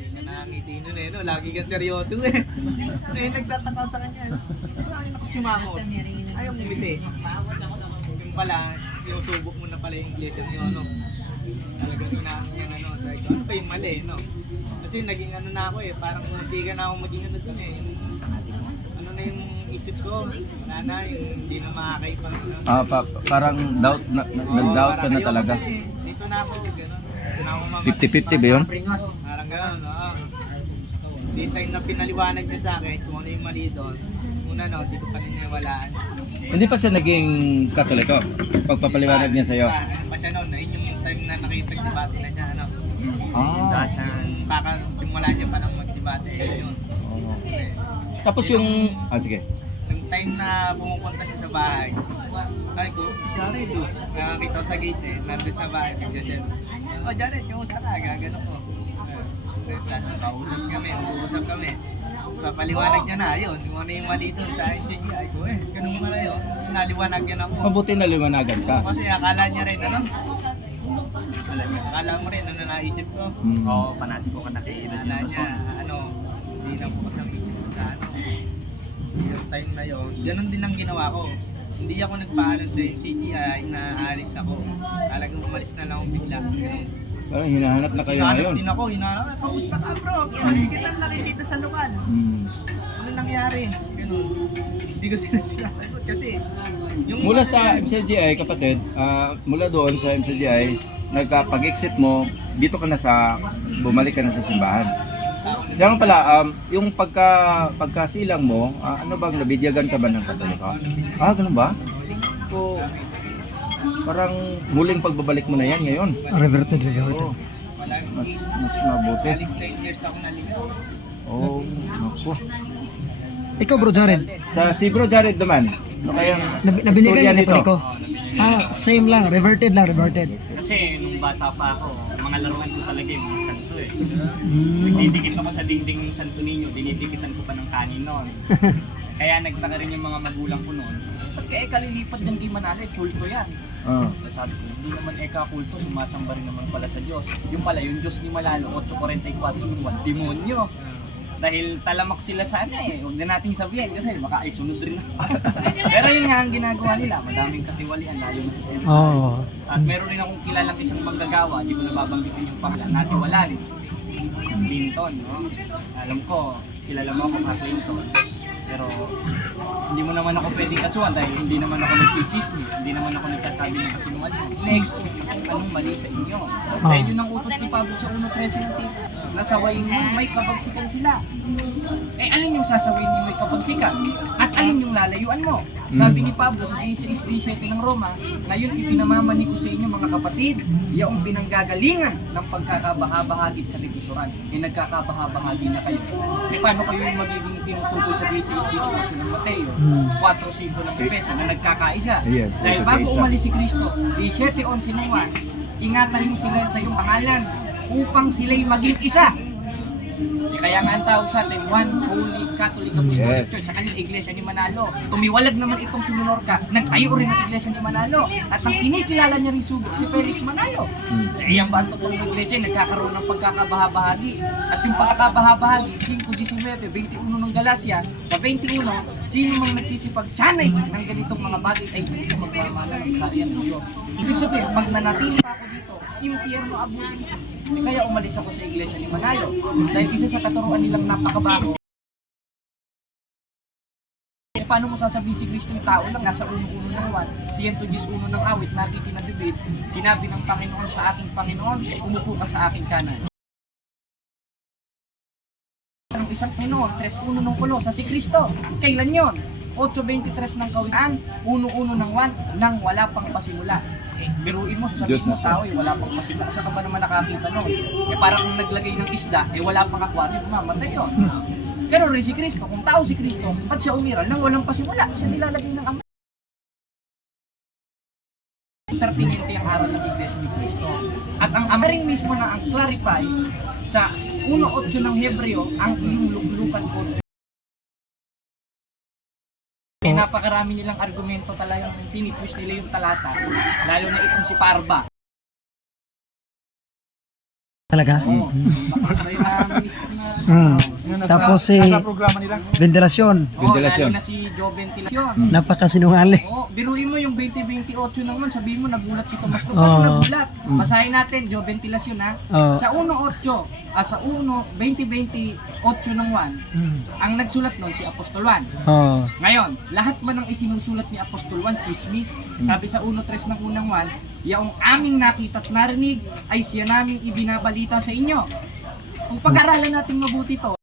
Hindi siya nakangiti nun eh, no? Lagi kang seryoso eh. Eh, nagtataka sa kanya. Lagi ako sumangot. Ayaw ngumiti. Yung pala, sinusubok mo na pala yung iglesia niyo, ano? Talagang inamin yung ano. Sabi ko, ano ba yung mali, no? Kasi naging ano na ako eh, parang muntikan na ako maging ano dun eh. Ano na yung isip ko, wala na, yung hindi na makakaipang ano. Parang doubt nag-doubt ka na talaga. Dito na ako, gano'n. Dito na ako 50-50 ba yun? Parang gano'n, oo. Di time na pinaliwanag niya sa akin kung ano yung mali doon. Una no, di ko pa niniwalaan. Hindi pa siya naging Katoliko pagpapaliwanag niya sa'yo? Ano pa siya noon, ayun yung time na nakipag-debate na siya, ano. Ah. Baka simula niya pa lang mag-debate, yun. Tapos yung... sige. Yung time na pumupunta siya sa bahay, ay ko, si Jared oh. Nakakita ko sa gate eh, nandun sa bahay, nagsasabi. Oh Jared, yung usa ka, gagano ko. Mag-uusap kami. Sa paliwanag niya na, yun, kung ano yung mali doon sa NCGI ko eh. Ganun pala yun, naliwanag niya na ako. Mabuti naliwanagan ka. Kasi akala niya rin, ano? Akala mo rin, ano naisip ko? Oo, panati ko ka nakailan Akala niya, ano, hindi na po kasama sa ano. Yung time na yun, ganun din ang ginawa ko. Hindi ako nagpaalam sa CGI na aalis ako. Talagang umalis na lang ako bigla. Ganun. Parang hinahanap na kayo Hinahanap ngayon. din ako, hinahanap. Kamusta ka bro? Kita na rin dito sa lokal. Ano nangyari? Ganun. Hindi ko sinasagot kasi yung Mula sa MCGI, kapatid, mula doon sa MCGI, nagkapag-exit mo, dito ka na sa, bumalik ka na sa simbahan. Diyan pala, yung pagkasilang mo, ano bang nabidyagan ka ba ng Katoliko? Ganun ba? So, parang muling pagbabalik mo na yan ngayon. Reverted. Oo. Mas mabuti. Alis 10 years ako naligaw. Oh, naku. Ikaw bro Jared, Si Bro Jared naman, ano kayang nabili ka istorya ng nito? Katoliko? Same lang, reverted lang, reverted. Kasi nung bata pa ako, mga laruan ko talaga yung mga santo eh. Nagdidikit ako sa dingding ng Santo Niño, dinidikitan ko pa ng kanin noon. Kaya nagtaka rin yung mga magulang ko noon. Ba't kaya kalilipat ng di Manalo, kulto yan. Sabi ko, hindi naman kulto, sumasamba rin naman pala sa Diyos. Yung pala, yung Diyos ni Malalo, 844, yung demonyo. Dahil talamak sila sa huwag na nating sabihin kasi baka ay sunod rin. Pero yun nga ang ginagawa nila, madaming katiwalian, lalo na sa sila. At meron rin akong kilalang isang manggagawa, di ko nababanggitin yung pangalan, Natiwalan. Clinton, no? Alam ko, kilala mo ako ka Clinton. Pero hindi mo naman ako pwedeng kasuhan dahil hindi naman ako nag-chismis, hindi naman ako nagsasabi ng kasinungalingan. Ina-expose yung kung anong mali sa inyo. Dahil yun ang utos ni Pablo sa 1:13 ng tita. Nasawayin mo, may kabagsikan sila. Alin yung sasawayin mo may kabagsikan? At alin yung lalayuan mo? Sabi ni Pablo sa 16:7 ng Roma, ngayon ipinamamani ko sa inyo mga kapatid, yaong pinanggagalingan ng pagkakabahabahagi sa kabisuran. Nagkakabahabahagi na kayo. Paano kayo yung magiging tinutukoy sa 16:18 ng Mateo, 4:5 ng Efeso na nagkakaisa? Yes, Dahil bago nagkakaisa. umalis si Kristo, 17:11 ng Juan, ingatan mo sila sa iyong pangalan upang sila'y maging isa. Kaya nga ang tawag sa atin, One Holy Catholic Apostolic Church, sa kanyang iglesia ni Manalo. Tumiwalag naman itong si Menorca, nagtayo rin ang iglesia ni Manalo. At ang kinikilala niya rin sugo, si Felix Manalo. Iyan ba ang totoong iglesia, nagkakaroon ng pagkakabahabahagi. At yung pagkakabahabahagi, 5:19, 21 ng Galacia, sa 21, sino mang nagsisipagsanay ng ganitong mga bagay ay hindi magmamala ng kaharian ng Diyos. Ibig sabihin, pag nanatili pa ako dito, impyerno abutin ko. Kaya umalis ako sa iglesia ni Manalo. Dahil isa sa katuruan nilang napakabago. Paano mo sasabihin si Kristo yung tao lang, nasa 1:1 ng 1, 111 ng awit, nakikinadibid, sinabi ng Panginoon sa aking Panginoon, umupo ka sa aking kanan. Ang isang Panginoon, 3:1 ng Kolosas, si Kristo. Kailan yon? 8:23 ng Kawikaan, 1:1 ng 1, nang wala pang pasimula. Biruin mo, sasabihin mo tao, wala pang pasimula. Saan ka ba naman nakakita nun? Parang kung naglagay ng isda, wala pang aquarium, mamatay yun. Pero rin si Kristo, kung tao si Kristo, ba't siya umiral nang walang pasimula? Siya nilalagay ng ama. Pertinente ang aral ng Iglesia ni Kristo. At ang ama rin mismo na ang clarify sa 1:8 ng Hebreo, ang iyong luklukan ko. Napakarami nilang argumento talagang tinipus nila yung talata, lalo na itong si Parba. Talaga? Nakatry na minister na. Tapos si programa nila. ventilasyon. Ventilasyon. Lalo na si Joe Ventilasyon. Napakasinungaling. Biruin mo yung 2028 naman, sabihin mo nagulat si Tomas. Kung Oo. paano nagulat? Basahin natin, Joe Ventilasyon ha. Oo. Sa 2028 ng 1, ang nagsulat nun si Apostol Juan. Oh. Ngayon, lahat man ang isinusulat ni Apostol Juan, chismis. Sabi sa 1:3 ng unang 1, yaong aming nakita at narinig ay siya naming ibinabalita sa inyo. Kung pag-aralan natin mabuti to,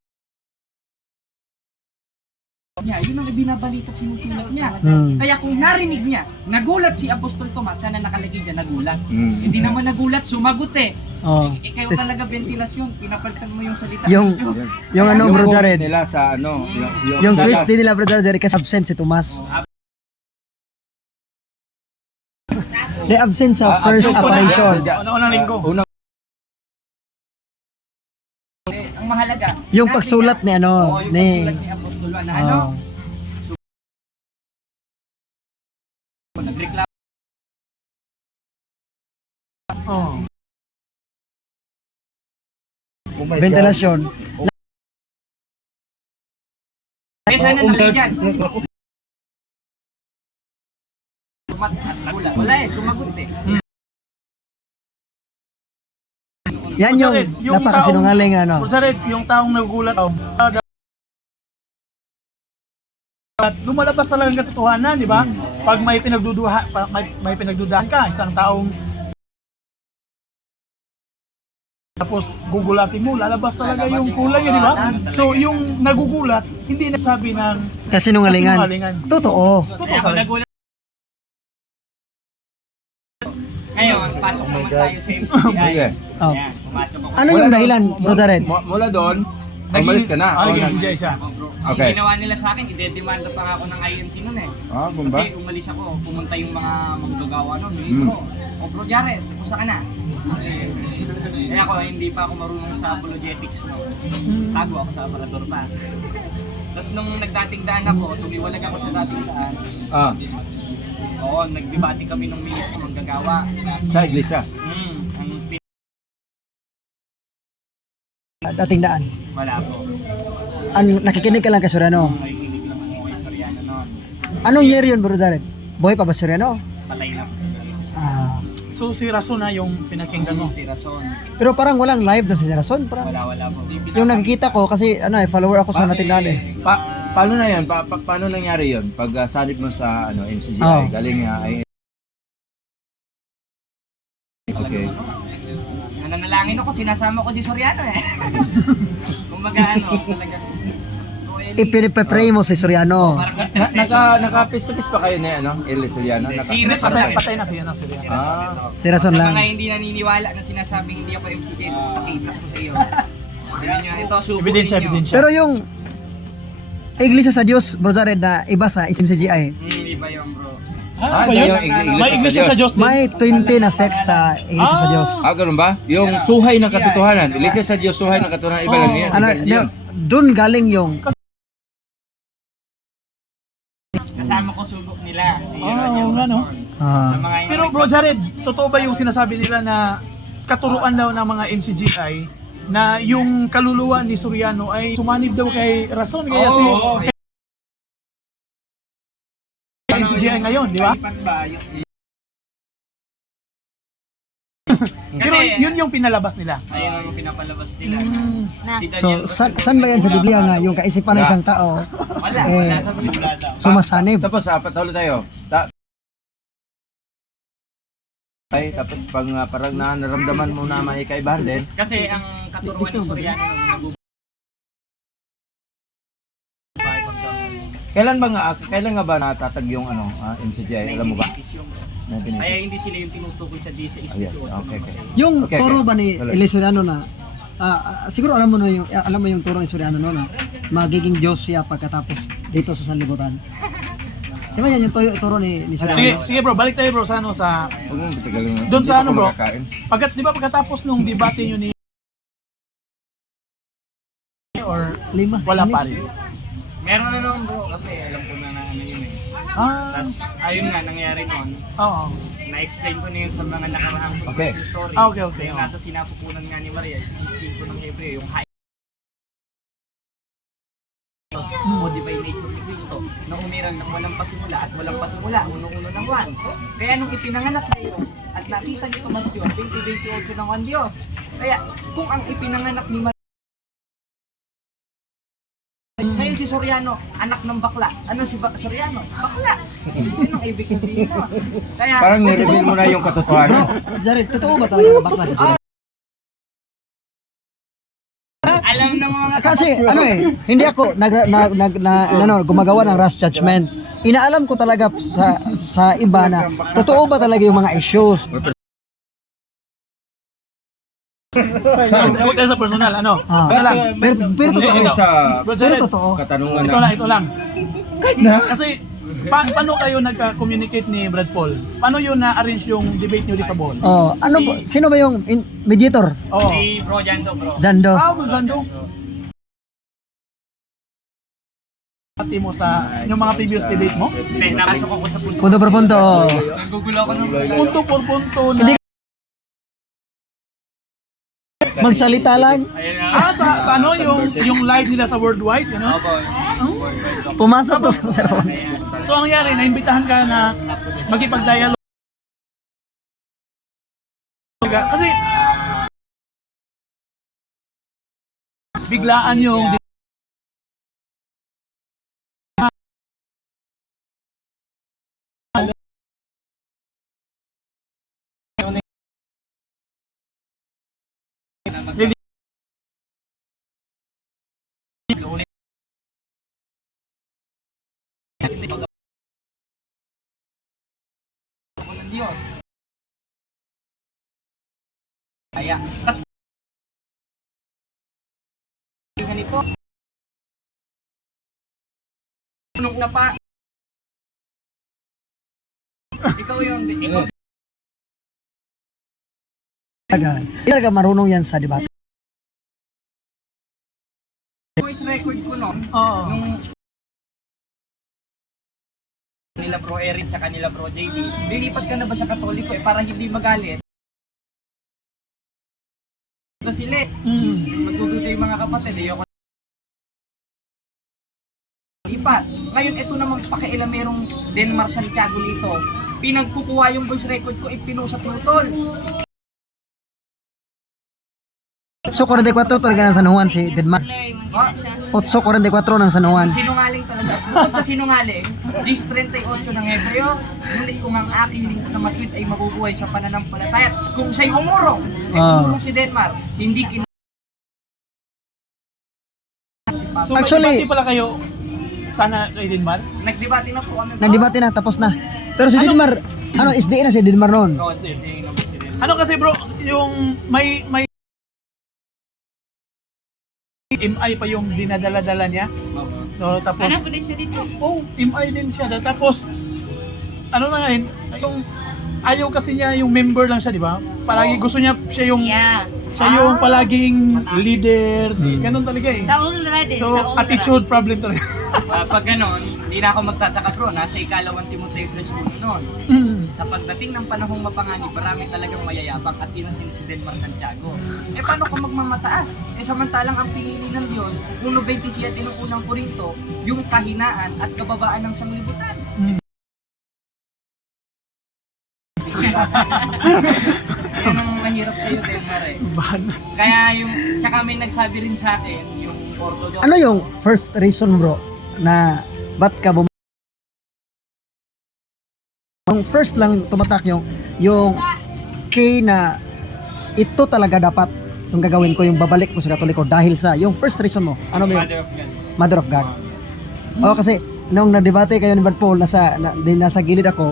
yun ang ibinabalita at sinusulat niya. Kaya kung narinig niya, nagulat si Apostol Tomas, sana nakalagay dyan nagulat. Hindi naman nagulat, sumagot eh. Oh. Kayo talaga ventilasyon, pinapalitan mo yung salita Yung- ng Diyos. Yung ano, Bro Jared? Nila sa ano, Yung twist din nila, Bro Jared, kasi absent si Tomas. They absent sa first apparition. Unang linggo. Unang Ang mahalaga, Yung pagsulat ni ano, yung ni... pagsulat ni Apostol Juan na ano, nagreklamo. Oh. Ventilasyon. Kaya sana nalagyan. Nagulat. Wala eh, sumagot eh. Yan yung napakasinungaling ano. Rosaret, yung taong nagugulat at lumalabas talaga ang katotohanan, di ba? Pag may may pinagdudahan ka, isang taong tapos gugulatin mo, lalabas talaga yung kulay, di ba? So yung nagugulat, hindi nasabi ng Kasinungalingan. Totoo. Kaya ako nagulat. Ngayon, pasok naman tayo sa MCGI. Okay. Oh. Ayan, pumasok ako. Ano yung dahilan, Bro Jared? Mula doon, umalis ka na. Naging si Jay siya. Ang Okay. ginawa nila sa akin, ide-demanda pa nga ako ng INC nun eh. Ah, kung ba? Kasi umalis ako, pumunta yung mga manggagawa nun, ministro. O Bro Jared, kumusta ka na? Kaya ako, hindi pa ako marunong sa apologetics, no? Tago ako sa aparador pa. Tapos nung nagdating daan ako, tumiwalag ako sa dating daan. Ah, Oo, nagdebate kami ng ministro manggagawa. sa iglesia. Ang Dating daan. wala po. Nakikinig ka lang kay Soriano. Nakikinig lang ako kay Soriano noon. Anong year yun, Bro Jared? Buhay pa ba Soriano? Patay na po. Ah. So si Rason na yung pinakinggan mo. Si Rason. Pero parang walang live na si Rason. Parang Wala po. yung nakikita ko kasi ano follower ako sa nating daan eh. Paano na yan? Paano nangyari yon? Pag sanip mo sa ano, MCGI, Oh. galing nga ay... Okay. Nananalangin ako, sinasama ko si Soriano eh. Kumaga ano, talaga. Ipinipray mo si Soriano. Naka-face-to-face pa kayo na ano, El Soriano? Si Rason Patay na siya. Ah, Si Rason Sa lang. mga hindi naniniwala na sinasabing hindi ako MCJ, pakita ko sa iyo. Sabi niya, ito, subo Ebidensya. Pero yung Iglesia sa Diyos, Bro Jared, na iba sa MCGI. Iba yung bro. Ah, yung may iglesia sa Diyos din. May 20 na sex sa Iglesia sa Diyos. ganun ba? Yung suhay ng katotohanan. Iglesia sa Diyos, suhay ng katotohanan. Iba lang yan. Ano, doon galing yung Kasama ko subok nila, si Oo Raniel nga, no? Rason. ah, Sa mga Pero Bro Jared, totoo ba yung sinasabi nila na katuruan daw ng mga MCGI na yung kaluluwa ni Soriano ay sumanib daw kay Rason kaya si MCGI ngayon, di ba? Pero yun yung pinalabas nila. Ayun ang pinapalabas nila. Si so Daniel saan ba yan sa Biblia nga yung kaisipan ng isang tao Wala eh, sa Biblia. sumasanib? Tapos, patuloy tayo. Tapos, parang naramdaman mo na may kaibahan din. Kasi ang katuruan ni Soriano nung Kailan nga ba natatag yung ano, MCGI? Alam mo ba? Kaya hindi sila yung tinutukoy sa D sa Oh, yes. Okay. Yung Okay, turo okay. ba ni Tuloy. Eli Soriano na siguro alam mo yung turo ni Soriano no na magiging Diyos siya pagkatapos dito sa sanlibutan. Di ba yan yung turo ni Soriano? Sige bro, balik tayo bro sa ano sa Huwag mong patagalin. Doon sa Hindi ano, pa ako bro? makakain. di ba pagkatapos nung debate nyo ni or Lima. wala pa rin. Meron na naman bro, kasi alam ko na ano yun eh. Tapos, ayun nga, nangyari noon. Oo. Na-explain ko na yun sa mga nakaraang Okay. story. Okay. Yung nasa sinapupunan nga ni Maria, yung 5 ng Hebreo, yung high o divine nature ni Cristo na umiral ng walang pasimula at walang pasimula, uno-uno ng Juan. Kaya nung ipinanganak na yun at nakita ni Tomas yun, 2028 ng Juan Dios. Kaya kung ang ipinanganak ni Maria, ngayon si Soriano, anak ng bakla. Ano si Soriano? Bakla. Yun ang ibig sabihin mo. Kaya, Parang nireveal mo na yung katotohanan. Jared, totoo ba talaga na bakla si Soriano? alam ng mga Kasi ano hindi ako gumagawa ng rash judgment. Inaalam ko talaga sa iba na totoo ba talaga yung mga issues. Huwag tayo sa personal, ano? Ano lang. Pero Hindi, totoo. sa Bro Pero Jared, totoo. katanungan ito lang. Kahit na. Kasi, paano kayo nagka-communicate ni Brad Paul? Paano yun na-arrange yung debate nyo sa ball? Oh, ano po? Sino ba yung mediator? Oo. si Bro Jando, bro. Jando. Bro Jando. Pati mo sa yung mga previous debate mo? Hindi, napasok ako sa punto. Punto per punto. Nagugulo ako ng Punto por punto na. Hindi- Magsalita lang. Ayun na. Sa ano yung live nila sa worldwide, you know? Opo. Pumasok to sa meron. So ang nangyari, naimbitahan ka na makipag-dialogue. Kasi biglaan yung Ako ng Diyos. Kaya, tas ganito. Tunok na pa. Ikaw Talaga marunong yan sa debate. voice record ko no. Oo. Nung nila Bro Eric tsaka nila Bro JD, lilipat ka na ba sa Katoliko para hindi magalit? So sila, magdududa yung mga kapatid, ayoko lipat. Ngayon, ito namang pakialamerong Denmark Santiago nito. Pinagkukuha yung voice record ko, ipinusat tutol. So 44 talaga ng San Juan si Denmark. Ha? 8:44 ng San Juan. Sinungaling talaga. Bukod sa sinungaling, Gis 38 ng Hebreo, ngunit kung ang aking lingkod na matwid ay mabubuhay sa pananampalataya, kung siya'y umurong, ay umurong si Denmark, hindi So, Actually- actually, pala kayo sana kay Denmark. Nagdebate na po kami. Nagdebate na, tapos na. Pero si Denmark, SDA na si Denmark noon. Oh, si Denmark. Ano kasi bro, yung may MI pa yung dinadala-dala niya. No, tapos Anak ko din siya dito. oh, MI din siya. Tapos ano na ngayon, yung ayaw kasi niya yung member lang siya, di ba? Palagi gusto niya siya yung Yeah. siya yung palaging leader, ganun talaga eh. Sa ultra din. So, sa ultra. attitude problem talaga. Pag ganon, hindi na ako magtataka bro, nasa ikalawang Timoteo 3:1 noon. Sa pagdating ng panahong mapanganib, marami talagang mayayabang at inasin si Denmark Santiago. Eh paano kung magmamataas? Eh samantalang ang pinili ng Diyos, 1:27 ng unang Korinto, yung kahinaan at kababaan ng sanglibutan. Yan ang mahirap sa'yo, Denmark eh. Kaya yung, tsaka may nagsabi rin sa akin, yung Orthodox. Ano yung first reason bro na ba't ka yung first lang tumatak yung kay na ito talaga dapat yung gagawin ko, yung babalik ko sa Katoliko dahil sa yung first reason mo. Ano ba yun? Mother of God. Mother of God. Oo, kasi nung nagdebate kayo ni Brad Paul, nasa gilid ako.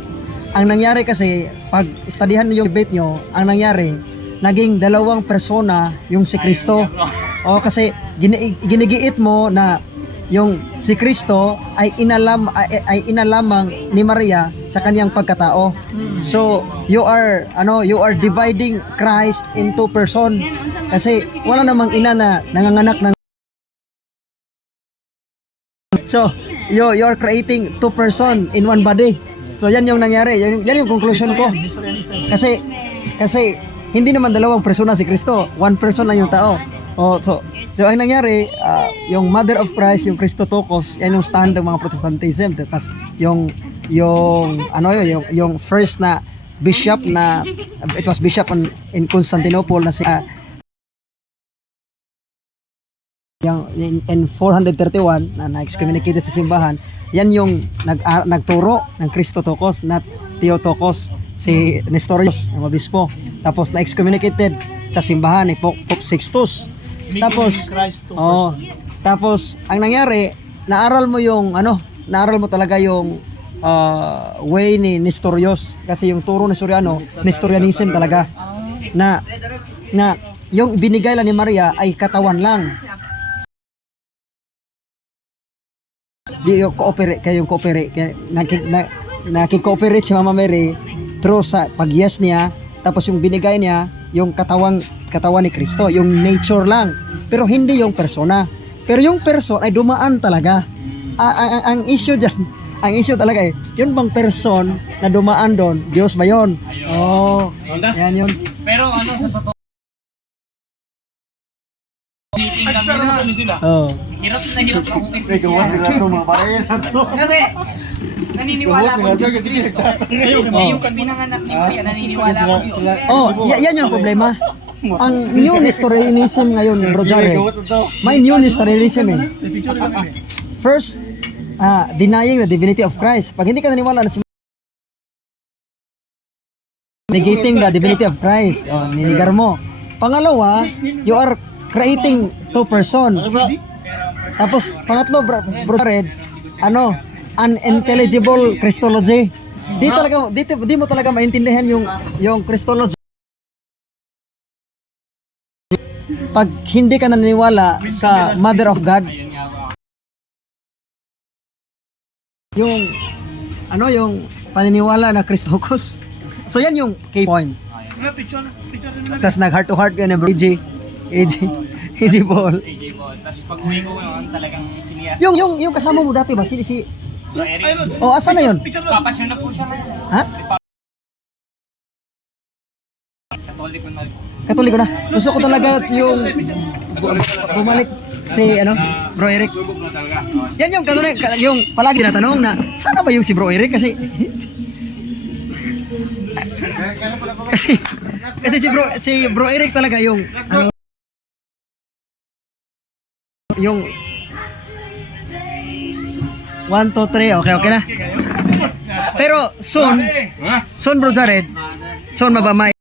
Ang nangyari kasi, pag studyhan niyo yung debate nyo, ang nangyari, naging dalawang persona yung si Kristo. O kasi ginigiit mo na yung si Kristo ay inalamang ni Maria sa kaniyang pagkatao. So, you are dividing Christ into person. Kasi wala namang ina na nanganganak ng So, you're creating two person in one body. So yan yung nangyari, yan yung conclusion ko. Kasi hindi naman dalawang persona si Kristo, one person lang yung tao. Oh, so ang nangyari, yung Mother of Christ, yung Christotokos, yan yung stand ng mga Protestantism. Tapos yung first na bishop na it was bishop in Constantinople na si yung in 431 na na-excommunicated sa simbahan, yan yung nagturo ng Christotokos, not Theotokos, si Nestorius, ang obispo. Tapos na-excommunicated sa simbahan ni Pope Sixtus. Tapos ang nangyari, naaral mo talaga yung way ni Nestorius, kasi yung turo ni Soriano, Nestorianism talaga, na yung binigay lang ni Maria ay katawan lang. Yung cooperate nakikooperate si Mama Mary through sa pag-yes niya, tapos yung binigay niya yung katawan ni Kristo, yung nature lang, pero hindi yung persona. Pero yung person ay dumaan talaga. Ang issue dyan, ang issue talaga yun bang person na dumaan doon, Diyos ba yun? Oh, yan yun. Pero sa totoo, meeting kami na. Oh. Hirap na hirap akong Kasi naniniwala ako Diyos Cristo. Yung pinanganak ni Maria, naniniwala ako Diyos. Oh, yan yung problema. Ang new Nestorianism ngayon, Bro Jared, may new Nestorianism First, denying the divinity of Christ. Pag hindi ka naniwala na negating the divinity of Christ, ninigar mo. Pangalawa, you are creating two person. Tapos pangatlo, Bro Jared, unintelligible Christology. Di mo talaga maintindihan yung Christology pag hindi ka naniniwala sa Mother of God. Yung paniniwala na Christokos. So yan yung key point. Tapos nag heart to heart ka na Bro AJ Paul. Tapos pag uwi ko ngayon, talagang siniyas. Yung kasama mo dati ba? Si Eric. Oh, asa na yun? Papasyon na po siya ngayon. Ha? Katoliko na. Gusto ko talaga yung bumalik si Bro Eric. Yan yung yung palagi na tanong na sana ba yung si Bro Eric kasi si Bro Eric talaga yung yung 1, 2, 3 okay na. Pero soon Bro Jared, soon mabamay